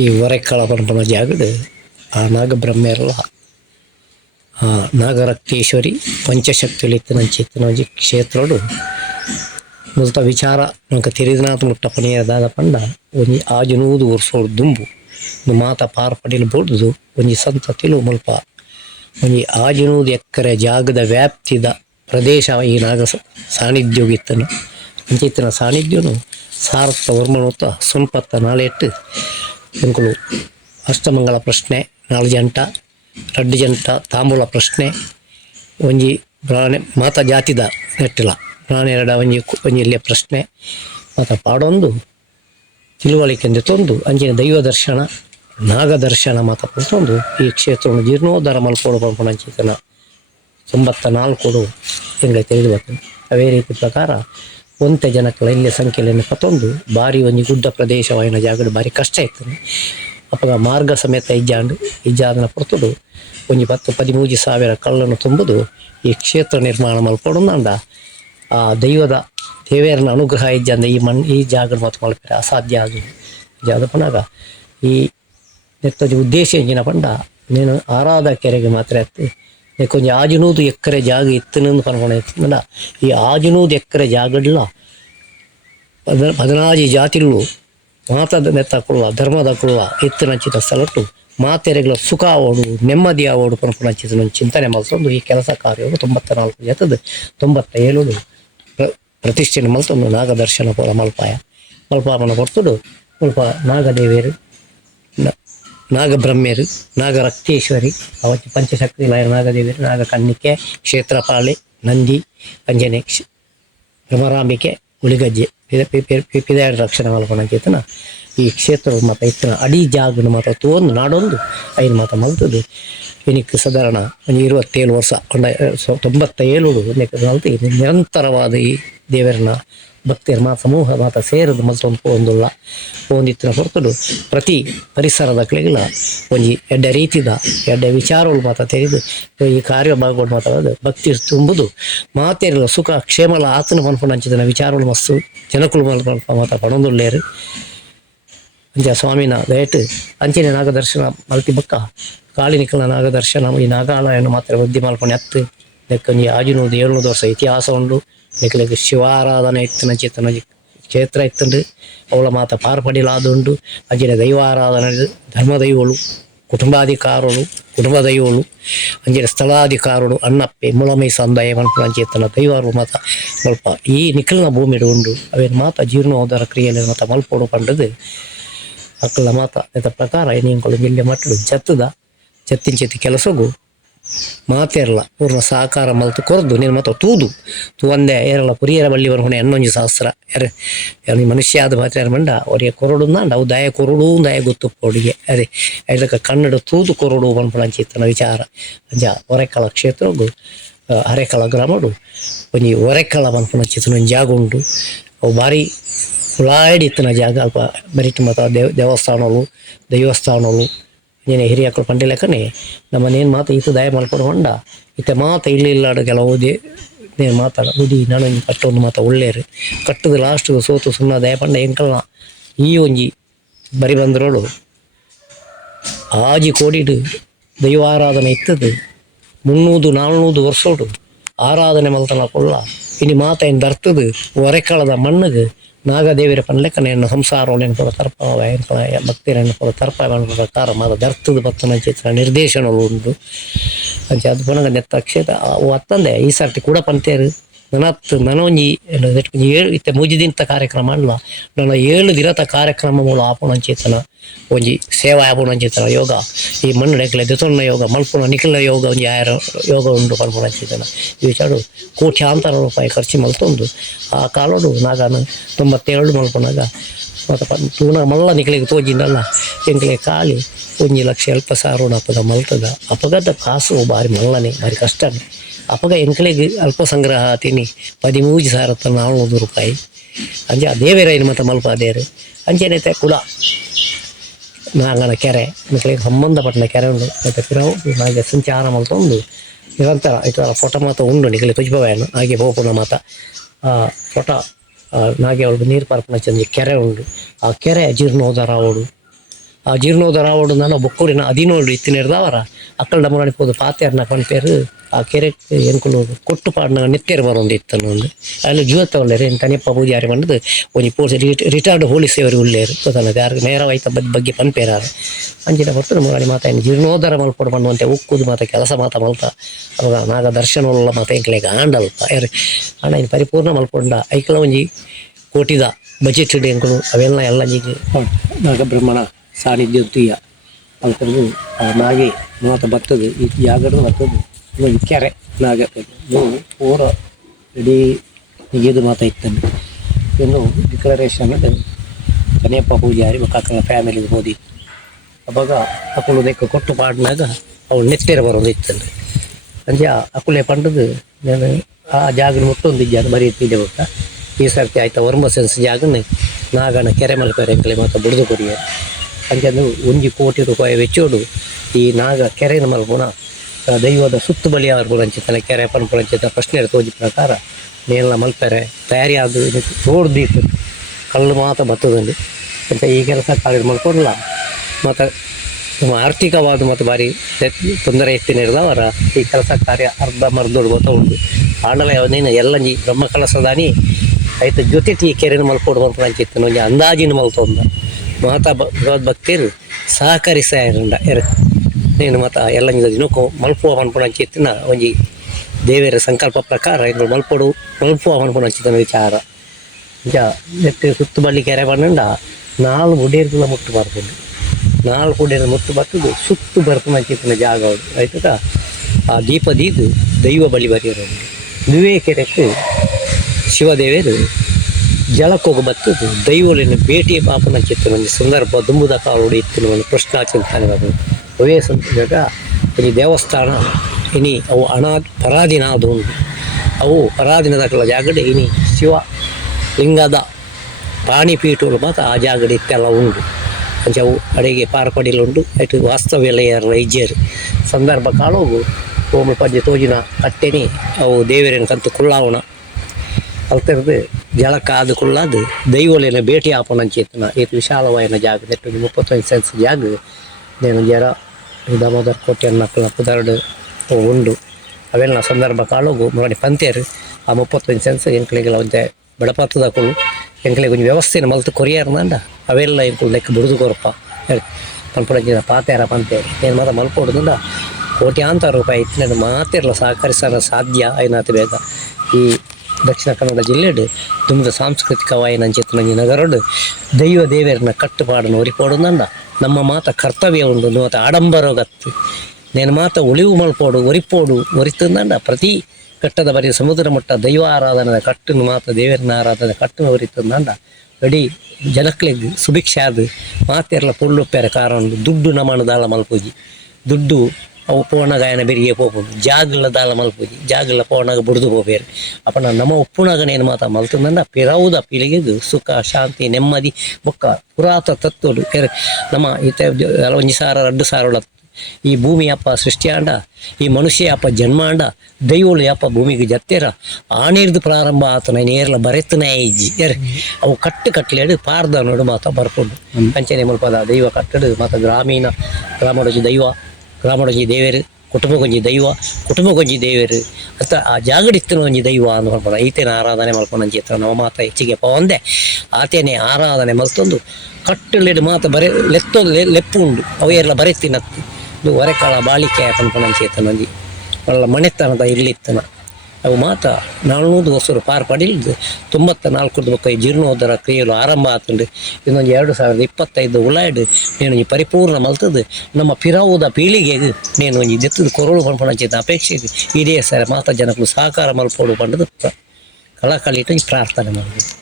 ಈ ಹೊರೆಕ್ಕಳ ಪಂಪನ ಜಾಗಡ್ ಆ ನಾಗಬ್ರಹ್ಮೇರಲ್ಲ ಆ ನಾಗರಕ್ತೇಶ್ವರಿ ಪಂಚಶಕ್ತಿಗಳು ಇತ್ತಿನಂಚಿತ್ತಿನಂಜಿ ಕ್ಷೇತ್ರಡು ಮುಲ್ತ ವಿಚಾರ ನಮಕ್ ತಿರಿದಿನಾಥ ಮುಟ್ಟ ಪನಿಯದಾದ ಪಂಡ ಒಂಜಿ ಆಜುನೂದು ವರ್ಷೋಡು ದುಂಬು ಮಾತ ಪಾರ ಪಡಿಲು ಬೋಡ್ದು ಒಂಜಿ ಸಂತತಿಲು ಮುಲ್ಪ ಒಂಜಿ ಆಜುನೂದು ಎಕ್ಕರೆ ಜಾಗದ ವ್ಯಾಪ್ತಿದ ಪ್ರದೇಶ ಈ ನಾಗ ಸಾನ್ನಿಧ್ಯೋಗಿತ್ತನು ಅಂಚಿತ್ತಿನ ಸಾನ್ನಿಧ್ಯನು ಸಾರ್ಥ ವರ್ಮನೋತ್ತ ಸುಂಪತ್ತ ನಾಳೆ ಇಟ್ಟು ಎಂಕುಲು ಅಷ್ಟಮಂಗಲ ಪ್ರಶ್ನೆ 4 ಜಂಟ ರಡ್ಡು ಜಂಟ ತಾಂಬೂಲ ಪ್ರಶ್ನೆ ಒಂಜಿ ಪ್ರಾಣಿ ಮಾತ ಜಾತಿದ ನೆಟ್ಟಿಲ ಪ್ರಾಣಿ ಎರಡ ಒಂಜಿ ಪ್ರಶ್ನೆ ಮಾತ ಪಾಡೊಂದು ತಿಳುವಳಿಕೆಂದು ತಂದು ಅಂಚಿನ ದೈವ ದರ್ಶನ ನಾಗ ದರ್ಶನ ಮಾತ ತಂದು ಈ ಕ್ಷೇತ್ರವನ್ನು ಜೀರ್ಣೋದ್ಧಾರ ಮಲ್ಪೋಡು ಪಂಪಣಂಚಿತನ 94 ತಿಂಗಳ ತಿಳಿದು ಬರ್ತದೆ. ಅವೇ ರೀತಿ ಪ್ರಕಾರ ಒಂತೆ ಜನಕ್ಕಳ ಇಲ್ಲಿಯ ಸಂಖ್ಯೆಯನ್ನು ಪತ್ತೊಂದು ಭಾರಿ ಒಂಜಿ ಗುಡ್ಡ ಪ್ರದೇಶವಾಯಿನ ಜಾಗದ ಭಾರಿ ಕಷ್ಟ ಇರ್ತದೆ. ಅಪ್ಪಗ ಮಾರ್ಗ ಸಮೇತ ಇಜ್ಜಾದನ ಪೊರ್ತುಡು ಒಂಜಿ 10-13 ಸಾವಿರ ಕಲ್ಲನ್ನು ತುಂಬುದು ಈ ಕ್ಷೇತ್ರ ನಿರ್ಮಾಣ ಮಲ್ಪೊಡುಂದಂಡ ಆ ದೇವೇರನ ಅನುಗ್ರಹ ಇಜ್ಜಂದ ಈ ಜಾಗದ ಮತ್ತು ಮಲ್ಪರೆ ಅಸಾಧ್ಯ ಅದು ಜಾದ ಪುನಗ ಈ ನೆತ್ತದ ಉದ್ದೇಶ ಎಂಜಿನ ಪಂಡ ನೀನು ಆರಾಧ ಕೆರೆಗೆ ಮಾತ್ರ ಎತ್ತಿ ಕೊಂಚ ಆಜುನೂದು ಎಕ್ಕರೆ ಜಾಗ ಇತ್ತನಂದು ಪನ್ಕೊಂಡ ಈ ಆಜುನೂದು ಎಕ್ಕರೆ ಜಾಗಡ್ಲ 16 ಜಾತಿಗಳು ಮಾತದ ನೆತ್ತಕೊಳ್ಳುವ ಧರ್ಮದ ಕೊಡುವ ಇತ್ತನಂಚಿತ ಸ್ಥಳಟ್ಟು ಮಾತೆರೆಗಳ ಸುಖ ಆವೋಡು ನೆಮ್ಮದಿ ಆವೋಡು ಪನ್ಕೊಂಡಂಚಿತ ಚಿಂತನೆ ಮಲ್ತೊಂದು ಈ ಕೆಲಸ ಕಾರ್ಯವು 94 ಜತದ 97 ಪ್ರತಿಷ್ಠೆನ ಮಲ್ತೊಂದು ನಾಗದರ್ಶನ ಪೋಲ ಮಲ್ಪಾಮನ ಕೊಡ್ತುಡು ಸ್ವಲ್ಪ ನಾಗದೇವಿಯರು ನಾಗಬ್ರಹ್ಮೇರು ನಾಗರಕ್ತೇಶ್ವರಿ ಅವತ್ತು ಪಂಚಶಕ್ತಿ ನಾಗದೇವಿಯರು ನಾಗಕನ್ನಿಕೆ ಕ್ಷೇತ್ರಪಾಳಿ ನಂದಿ ಅಂಜನೆ ಭ್ರಮರಾಂಬಿಕೆ ಉಳಿಗಜ್ಜೆ ಪಿದಾಯಡ ರಕ್ಷಣೆ ಮಲ್ಪನಂಚೇತನ ಈ ಕ್ಷೇತ್ರ ಮತ್ತು ಇತ್ತಿನ ಅಡಿ ಜಾಗನ ಮಾತ್ರ ತೋಂದು ನಾಡೊಂದು ಐದು ಮಾತ ಮಲ್ತದು ಇದಕ್ಕೆ ಸಾಧಾರಣ ಒಂದು 27 ವರ್ಷ 97 ಮಲ್ತು ನಿರಂತರವಾದ ಈ ದೇವರನ್ನ ಭಕ್ತಿಯರ ಸಮೂಹ ಮಾತ ಸೇರಿದ ಮಲ್ತೊಂದು ಒಂದುಲ್ಲ ಒಂದಿತ್ತಿನ ಹೊರತುಡು ಪ್ರತಿ ಪರಿಸರದ ಕಡೆಗಿಲ್ಲ ಒಂಜಿ ಎಡ್ಡ ರೀತಿದ ಎಡ್ಡ ವಿಚಾರಗಳು ಮಾತ ತೆರೆದು ಈ ಕಾರ್ಯ ಭಾಗಗಳು ಮಾತಾಡೋದು ಭಕ್ತಿ ತುಂಬುದು ಮಾತೇರಿಲ್ಲ ಸುಖ ಕ್ಷೇಮಲ ಆತನ ಮನ್ಪುಂಡು ಹಂಚಿದ ವಿಚಾರಗಳು ಮಸ್ತು ಜನಕುಲು ಮಲ್ಪ ಮಾತ ಪಣೊಂದುಳ್ಳೇರು ಅಂಚ ಸ್ವಾಮಿನ ದಯಟ್ ಅಂಚನೆ ನಾಗದರ್ಶನ ಮಲ್ತಿ ಬಕ್ಕ ಕಾಳಿನಿಕಲ ನಾಗದರ್ಶನ ಈ ನಾಗಾಲಯನ್ನು ಮಾತ್ರ ವೃದ್ಧಿ ಮಲ್ಪಣೆ ಹತ್ತು ಲೆಕ್ಕಂಜಿ ಆಜುನೂದು 700 ವರ್ಷ ಇತಿಹಾಸ ಉಂಡು ಲೆಕ್ಕ ಶಿವಾರಾಧನೆ ಇತ್ತನ ಚೇತನ ಕ್ಷೇತ್ರ ಇತ್ತಂಡು ಅವಳ ಮಾತ ಪಾರ್ಪಡಿಲಾದುಂಡು ಅಂಚಿನ ದೈವಾರಾಧನೆ ಧರ್ಮದೈವಳು ಕುಟುಂಬ ದೈವಳು ಅಂಚಿನ ಸ್ಥಳಾಧಿಕಾರಗಳು ಅಣ್ಣಪ್ಪೆ ಮುಳಮೈ ಸಂದಾಯ ಮಲ್ಪನ ಚೇತನ ದೈವಾರು ಮಾತ ಸ್ವಲ್ಪ ಈ ನಿಖಿಲ್ನ ಭೂಮಿಡು ಉಂಡು ಅವೇನು ಮಾತ ಜೀರ್ಣೋದ್ಧಾರ ಕ್ರಿಯೆಯಲ್ಲಿ ಮಾತ ಮಲ್ಪೋಡು ಪಂಡದು ಅಕ್ಕಲ ಮಾತ ಇದ ಪ್ರಕಾರ ಏನಿಂಗಳು ಗಿಲ್ಲೆ ಮಟ್ಟಲು ಜತ್ತಿನ ಕೆಲಸಗೂ ಮಾತೇರಲ ಪೂರ್ಣ ಸಹಕಾರ ಮಲ್ತು ಕೊರದು ನೀನು ಮಾತ ತೂದು ಒಂದೇ ಏರಲ ಪುರಿಯರ ಬಳ್ಳಿ ಹೊಣೆ 11 ಸಹಸ್ರ ಯಾರು ಮನುಷ್ಯ ಆದ ಮಾತ್ರ ಮಂಡ ಅವರಿಗೆ ಕೊರಡುಂದ ಅವು ದಯ ಕೊರಡು ದಯ ಗೊತ್ತು ಪೋಡಿಗೆ ಅದೇ ಅದಕ್ಕೆ ಕನ್ನಡ ತೂದು ಕೊರಡು ಪಂಪಣಂಚಿತ್ತನ ವಿಚಾರ ಅಂಜ ಹೊರೆಕಳ ಕ್ಷೇತ್ರಗೂ ಅರೆಕಳ ಗ್ರಾಮಡು ಒಂಜಿ ಹೊರೆಕಳ ಪಂಪಣಂಚಿತ್ತನ ಒಂದು ಜಾಗ ಉಂಟು ಅವು ಭಾರಿ ಉಳಾಡಿತ್ತಿನ ಜಾಗ ಅಲ್ಪ ಬರಿಟ್ಟು ಮಾತ ದೈವಸ್ಥಾನಗಳು ನೀನು ಹಿರಿಯಕ್ಕಳು ಪಂಡಿಲೆಕ್ಕನೆ ನಮ್ಮನೇನು ಮಾತ ಈತ ದಯ ಮಲ್ಪಡು ಹೊಂಡ ಈತ ಮಾತ ಇಲ್ಲಿಲ್ಲಾಡ ಕೆಲವು ನೀನು ಮಾತಾಡ ಉದಿ ನನಗೆ ಕಟ್ಟೊಂದು ಮಾತ ಒಳ್ಳೆಯರು ಕಟ್ಟದು ಲಾಸ್ಟ್ ಸೋತು ಸುಮ್ಮನೆ ದಯ ಪಂಡ ಎಂಕಲ್ನ ಈ ಒಂಜಿ ಬರಿ ಬಂದ್ರೋಳು ಆಜಿ ಕೋಡಿಡು ದೈವಾರಾಧನೆ ಇತ್ತದು 300-400 ವರ್ಷೋಡು ಆರಾಧನೆ ಮಲ್ತನ ಕೊಳ್ಳ ಇನಿ ಮಾತ ಏನು ಬರ್ತದು ಹೊರೆಕಳದ ಮಣ್ಣಿಗೆ ನಾಗದೇವಿರ ಪನ್ಲೆಕ್ಕನೆಯನ್ನು ಸಂಸಾರವನ್ನು ಕೂಡ ತರ್ಪ ಭಕ್ತಿಯನ್ನು ಕೂಡ ತರ್ಪ ಪ್ರಕಾರ ಮಾದ ದರ್ತದ ಭಕ್ತನ ಚಿತ್ರ ನಿರ್ದೇಶನಗಳು ಉಂಟು ಅಂಚೆ ಅದು ಪುನಃ ನೆತ್ತ ಕ್ಷೇತ್ರ ಅತ್ತಂದೆ ಈ ಸರ್ತಿ ಕೂಡ ಪಂತೇರು ನನೊಂಜಿ 7 ಮುಜಿದಿಂತ ಕಾರ್ಯಕ್ರಮ ಅಲ್ಲ ನನ್ನ 7 ದಿನದ ಕಾರ್ಯಕ್ರಮ ಮೂಲ ಆಪುಣಂಚೇತನ ಒಂಜಿ ಸೇವಾ ಆಪುಣಂಚೇತನ ಯೋಗ ಈ ಮಣ್ಣು ಡೆಕ್ಲೆ ದೆತೊನ್ನ ಯೋಗ ಮಲ್ಪುಣ ನಿಖಿಲ ಯೋಗ ಒಂಜಿ ಯೋಗ ಉಂಡು ಪಲ್ಪುಣಂಚೇತನ ಈ ವಿಚಾರ ಕೋಟ್ಯಾಂತರ ರೂಪಾಯಿ ಖರ್ಚು ಮಲ್ತೊಂದು ಆ ಕಾಲೋಡು ನಾಗಾನ 97 ಮಲ್ಪುನಾಗ ಮತ್ತು ತೂಣ ಮಲ್ಲ ನಿಖಲಿಗೆ ತೋಜಿಂದಲ್ಲ ಎಂಕ್ಲೆ ಖಾಲಿ 1 ಲಕ್ಷ ಅಲ್ಪ ಸಾವಿರ ಅಪಗ ಮಲ್ತದ ಅಪಗದ ಕಾಸು ಭಾರಿ ಮಲ್ಲನೆ ಭಾರಿ ಕಷ್ಟನೇ ಅಪಗ ಎಂಕ್ಲೆಗೆ ಅಲ್ಪ ಸಂಗ್ರಹ ಆತೀನಿ 13,400 ರೂಪಾಯಿ ಅಂಚೆ ದೇವೇರೈನ ಮತ್ತು ಮಲ್ಪ ಅದೇರು ಅಂಚೆನೈತೆ ಕುಲ ನಾಗನ ಕೆರೆ ಮಕ್ಕಳಿಗೆ ಸಂಬಂಧಪಟ್ಟ ಕೆರೆ ಉಂಡು ಮತ್ತು ಪಿರವು ಹಾಗೆ ಸಂಚಾರ ಮಲ್ತೊಂದು ನಿರಂತರ ಈ ಫೋಟೋ ಮಾತ ಉಂಡು ನಿಖಲಿ ತುಜ್ಬವೇನು ಹಾಗೆ ಬೋಪುನ ಮಾತ ಫೋಟೋ ನಾಗೆ ಅವಳು ನೀರು ಪಾರ್ಪಣ ಚಂದ ಕೆರೆ ಉಂಡು ಆ ಕೆರೆ ಜೀರ್ಣೋದ್ಧಾರ ಅವಳು ಆ ಜೀರ್ಣೋದ್ಧಾರ ಆವಡು ನಾನು ಬೊಕ್ಕೂರಿನ 17 ಇತ್ತಿನಿರ್ದವರ ಅಕ್ಕಳ ಮುನ್ನಡಿಪೋದು ಪಾತೆರ್ನ ಪಂಪೇರು ಆ ಕೆರೆ ಎನ್ಕುಲು ಕೊಟ್ಟು ಪಾಡ್ನ ನೆತ್ತೇರು ಬರೋದು ಇತ್ತನ್ನು ಒಂದು ಅಲ್ಲಿ ಜೀವತ್ತ ಒಳ್ಳೆರು ಏನು ತನಿಯಪ್ಪ ಪೂಜಾರಿ ಬಂದದ್ದು ಒಂದು ಪೋರ್ಸ್ ರಿಟೈರ್ಡ್ ಪೊಲೀಸ್ ಅವರು ಉಳ್ಳೇರು ಗೊತ್ತಲ್ಲ ಯಾರು ನೇರವಾಯ್ತ ಬಗ್ಗೆ ಪಂಪೇರಾರು ಅಂಚಿನ ಹೊತ್ತು ಮುರಾಡಿ ಮಾತ ಏನು ಜೀರ್ಣೋದ್ಧಾರ ಮಲ್ಪಡು ಮಾಡುವಂತೆ ಉಕ್ಕುದು ಮಾತ ಕೆಲಸ ಮಾತ ಮಲ್ತ ಅವಾಗ ನಾಗ ದರ್ಶನವುಳ್ಳ ಮಾತ ಎಂಕ್ಲೆಗೆ ಆಂಡಲ್ಪ ಯಾರು ಹಣ ಇನ್ನು ಪರಿಪೂರ್ಣ ಮಲ್ಪೊಂಡ ಐಕಲ ಒಂಜಿ ಕೋಟಿದ ಬಜೆಟ್ ಎಂಕುಲು ಅವೆಲ್ಲ ಎಲ್ಲ ಜೀಗೆ ನಾಗ ಬ್ರಹ್ಮಣ ಸಾನ್ನಿಧ್ಯ ತುಯ್ಯ ಮಲ್ಪದು ನಾಗೆ ಮಾತ ಬರ್ತದೆ ಈ ಜಾಗದ ಬರ್ತದೆ ಒಂದು ಕೆರೆ ನಾಗ ಪೂರ ಇಡೀ ನಿಜದ ಮಾತ ಇತ್ತಂದು ಇನ್ನು ಡಿಕ್ಲರೇಷನ್ ಕನಿಯಪ್ಪ ಪೂಜಾರಿ ಮಕ್ಕಳ ಫ್ಯಾಮಿಲಿಗೆ ಹೋದಿ ಅವಾಗ ಅಕ್ಕಳು ದೆಕ್ಕ ಕೊಟ್ಟು ಪಾಡಿನಾಗ ಅವಳು ನೆತ್ತೇರ ಬರೋದು ಇತ್ತಂದು ಅಂಜೆ ಅಕ್ಕುಲೆ ಪಂಡದು ನಾನು ಆ ಜಾಗನ ಮುಟ್ಟೊಂದು ಜಾಗ ಬರೀತಿದ್ದೆ ಗೊತ್ತಾ ಈ ಸರ್ತಿ ಆಯ್ತಾ ವರ್ಮ ಸೆನ್ಸ್ ಜಾಗನ ನಾಗನ ಕೆರೆ ಮಲ್ಪೇರೆ ಎಂಕಲೆ ಮಾತ ಬುಡ್ದು ಕೊರಿಯ ಅಂಚೆ ಒಂದು ಕೋಟಿ ರೂಪಾಯಿ ವೆಚ್ಚೋಡು ಈ ನಾಗ ಕೆರೆನ ಮಲ್ಪುಣ ದೈವದ ಸುತ್ತು ಬಲಿ ಅವ್ರು ಅಂಚಿತಾನೆ ಕೆರೆ ಪಂಪಂಚಿತ ಪ್ರಶ್ನೆ ತೋಜಿ ಪ್ರಕಾರ ನೀನೆಲ್ಲ ಮಲ್ಪೇರೆ ತಯಾರಿ ಆದ ನೋಡ್ದಿತ್ತು ಕಲ್ಲು ಮಾತ್ರ ಬರ್ತದಂడి ಅಂತ ಈ ಕೆಲಸ ಕಾರ್ಯ ಮಾಡ್ಕೊಡಲ್ಲ ಮತ್ತು ನಮ್ಮ ಆರ್ಥಿಕವಾದ ಮತ್ತು ಭಾರಿ ತೊಂದರೆ ಎತ್ತಿನಿರ್ದವರ ಈ ಕೆಲಸ ಕಾರ್ಯ ಅರ್ಧ ಮರ್ದೋಡು ಗೊತ್ತ ಉಂಟು ಆಂಡಲ ಅವನೇನು ಎಲ್ಲ ಬ್ರಹ್ಮ ಕಲಸದಾನಿ ಆಯ್ತು ಜೊತೆ ಈ ಕೆರೆನ ಮಲ್ಕೊಡು ಅಂತ ಅಂಚಿತ್ತು ಒಂದು ಅಂದಾಜಿನ ಮಲ್ತೊಂದ ಮಾತಾ ಭಗವದ್ ಭಕ್ತಿರು ಸಹಕರಿಸಾಯರಂಡ నేను ಮತ ಎಲ್ಲ ದಿನಕ್ಕೂ ಮಲ್ಪುವ ಅನ್ಪುಣ ಅಂಚಿತ್ತಿನ ಒಂಜಿ ದೇವರ ಸಂಕಲ್ಪ ಪ್ರಕಾರ ಇದು ಮಲ್ಪುವ ಅನ್ಪುಣ ಅಂಚಿತ್ತಿನ ವಿಚಾರ ಈಗ ನೆತ್ತಿ ಸುತ್ತು ಬಳ್ಳಿ ಕೆರೆ ಬಂಡ 4 ಉಡೇರ್ಗಳ ಮುಟ್ಟು ಬರ್ತದೆ 4 ಉಡೇರ ಮುಟ್ಟು ಬರ್ತದೆ ಸುತ್ತು ಬರ್ತದೆ ಅಂಚಿತ್ತಿನ ಜಾಗ ಅವರು ಆಯ್ತದ ಆ ದೀಪದೀದು ದೈವ ಬಳಿ ಬರೆಯೋದು ದುವೇ ಕೆರೆಕ್ಕೆ ಶಿವದೇವರು ಜಲಕ್ಕೋಗಿ ಬರ್ತದೆ ದೈವಲಿನ ಭೇಟಿ ಪಾಪನ ಚಿತ್ತಿನ ಒಂದು ಸಂದರ್ಭ ದುಂಬುದ ಕಾಲೋಡಿ ಇತ್ತಿನ ಒಂದು ಪ್ರಶ್ನಾಚಿಂತನೆ ಬರ್ತದೆ ಅವೇ ಸಂದರ್ಭ ಈ ದೇವಸ್ಥಾನ ಇನಿ ಅವು ಪರಾಧೀನ ಅದು ಉಂಟು ಅವು ಪರಾಧೀನದ ಜಾಗಡೆ ಇನಿ ಶಿವ ಲಿಂಗದ ಪಾಣಿಪೀಠಗಳು ಮಾತ್ರ ಆ ಜಾಗಡೆ ಇತ್ತೆಲ್ಲ ಉಂಟು ಅಂಚೆ ಅವು ಅಡಿಗೆ ಪಾರ್ಪಡಿಲುಂಟು ಆಯ್ತು ವಾಸ್ತವ್ಯ ರೈಜ್ಯರು ಸಂದರ್ಭ ಕಾಲೋಗು ಓಮಿ ಪದ್ಯ ತೋಜಿನ ಕಟ್ಟೆನಿ ಅವು ದೇವರಿನ ಕಂತು ಕುಳ್ಳಾವಣ ಅಲ್ತಿರ್ದು ಜಲಕ್ಕಾದ ಕುಳ್ಳಾದು ದೈವಲಿನ ಭೇಟಿ ಆಪಣಂಚೇತನ ಇದು ವಿಶಾಲವಾಯಿನ ಜಾಗ ನೆಟ್ಟು 35 ಸೆನ್ಸ್ ಜಾಗ నేను ಜರ దామోదర్ కోటి అన్నప్పుడు కుదరడు ఉండు అవేళ నా సందర్భ కాలుగు మరి పంతేరు ఆ 35 సెన్స్ ಎಂಕ್ಲೆಗೆ ಒಂದೇ ಬಡಪಾತದಕ್ಕಳು ಎಂಕ್ಲೆಗೆ ಒಂದು ವ್ಯವಸ್ಥೆನ ಮಲ್ತು ಕೊರಿಯಾರ್ನಂಡ ಅವೆಲ್ಲ ಎಂಕುಲು ಲೆಕ್ಕ ಬುಡುದು ಕೊರಪ್ಪ ಪನ್ಪುಡಂಚಿನ ಪಾತೇರ ಪಂತೇರು ಏನು ಮಾತ್ರ ಮಲ್ಪೊಡುದಂಡ ಕೋಟ್ಯಾಂತರ ರೂಪಾಯಿ ಇತ್ತಿನ ಮಾತಿರಲ್ಲ ಸಹಕರಿಸಲು ಸಾಧ್ಯ ಐನಾತ ಬೇಗ ಈ ದಕ್ಷಿಣ ಕನ್ನಡ ಜಿಲ್ಲೆಡು ತುಂಬ ಸಾಂಸ್ಕೃತಿಕವಾಯಿನ ಅಂಚಿತ್ತಿನ ನಗರಡು ದೈವ ದೇವರನ್ನ ಕಟ್ಟುಪಾಡನ್ನು ಒರಿಪೋಡುದಂಡ ನಮ್ಮ ಮಾತ ಕರ್ತವ್ಯ ಉಂಡು ಮಾತ ಆಡಂಬರೋಗತ್ತು నేను ಮಾತ ಉಳಿವು ಮಲ್ಪೋಡು ಒರಿಪೋಡು ಒರಿತಂದಂಡ ಪ್ರತಿ ಕಟ್ಟದ ಬರೀ ಸಮುದ್ರ ಮಟ್ಟ ದೈವ ಆರಾಧನದ ಕಟ್ಟನ್ನು ಮಾತ ದೇವರನ್ನ ಆರಾಧನೆ ಕಟ್ಟನ್ನು ಒರಿತಂದಂಡ ಇಡೀ ಜನಕ್ಲೆಗ್ ಸುಭಿಕ್ಷಾದ ಮಾತೆರ್ಲ ಪೊಳ್ಳುಪ್ಪೇರ ಕಾರಣ ದುಡ್ಡು ನಮನ ದಾಳ ಮಲ್ಪೋಜಿ ದುಡ್ಡು ಅವು ಪೋಣಗಾಯನ ಬೆರಿಗೆ ಪೋಪುದು ಜಾಗಲ ದಾಳ ಮಲ್ಪೋಜಿ ಜಾಗಲ ಪೋಣಗ ಬುಡ್ದು ಪೋಪೇರು ಅಪ್ಪನ ನಮ್ಮ ಉಪ್ಪುಣಗನೇನು ಮಾತ ಮಲ್ತಂದಂಡ ಪಿರವುದ ಪೀಳಿಗೆದು ಸುಖ ಶಾಂತಿ ನೆಮ್ಮದಿ ಬೊಕ್ಕ ಪುರಾತ ತತ್ವಡು ನಮ್ಮ ಇತ 1 ಸಾವಿರ 2 ಸಾವಿರ ಈ ಭೂಮಿ ಅಪ್ಪ ಸೃಷ್ಟಿಯಾಡ ಈ ಮನುಷ್ಯ ಅಪ್ಪ ಜನ್ಮ ಆಂಡ ದೈವಳು ಯಪ್ಪ ಭೂಮಿಗೆ ಜತ್ತೇರ ಆಣಿರ್ದು ಪ್ರಾರಂಭ ಆತನ ನೇರ್ಲ ಬರೆತನೇ ಇಜ್ಜಿ ಅವು ಕಟ್ಟಲೇಡು ಪಾರ್ದ ನೋಡು ಮಾತ ಬರ್ಕೊಂಡು ಅಂಚನೆ ಮಲ್ಪದ ದೈವ ಕಟ್ಟಡು ಮಾತ ಗ್ರಾಮಡಜಿ ದೈವ ಗ್ರಾಮಡಜಿ ದೇವರು ಕುಟುಂಬಗೊಂಜಿ ದೈವ ಕುಟುಂಬಗೊಂಜಿ ದೇವರು ಅಂತ ಆ ಜಾಗಡಿತ್ತಿನ ಒಂಜಿ ದೈವ ಅಂತ ಮಲ್ಪದ ಈತೇನ ಆರಾಧನೆ ಮಲ್ಪೊಂದು ಅಂಚಿತ್ತ ನಮ್ಮ ಮಾತ ಹೆಚ್ಚಿಗೆ ಪವಂದೆ ಆತೇನೆ ಆರಾಧನೆ ಮಲ್ತೊಂದು ಕಟ್ಟಲೆಡು ಮಾತ ಲೆತ್ತೊಂದು ಲೆಪ್ಪು ಉಂಡು ಅವೆಲ್ಲ ಬರೆತಿನತ್ತು ಇದು ಹೊರೆಕಾಳ ಬಾಳಿಕೆ ಪನ್ಪೊಂದು ನಂಜಿ ಒಳ್ಳ ಮನೆತನದ ಇರ್ಲಿತ್ತನ ಅವು ಮಾತ 400 ವರ್ಷರು ಪಾರು ಪಡಿಲ್ದು 94 ಬೊಕ್ಕ ಜೀರ್ಣೋದ್ಧಾರ ಕ್ರಿಯೆಗಳು ಆರಂಭ ಆತಂಡು ಇನ್ನೊಂದು 2025 ಉಲಾಯ್ಡು నేను ಈ ಪರಿಪೂರ್ಣ ಮಲ್ತದ್ದು ನಮ್ಮ ಪಿರಾವುದ ಪೀಳಿಗೆಗೆ నేను ಒಂಜಿ ದೆತ್ತದ ಕೊರಳು ಪನ್ಪೊಂದು ಅಪೇಕ್ಷೆಗೆ ಇದೇ ಸರಿ ಮಾತ ಜನಕ್ಕೂ ಸಹಕಾರ ಮಲ್ಪೋಡು ಪಂಡದು ಕಳಕಳಿಟ್ಟು ಪ್ರಾರ್ಥನೆ ಮಾಡಿದೆ.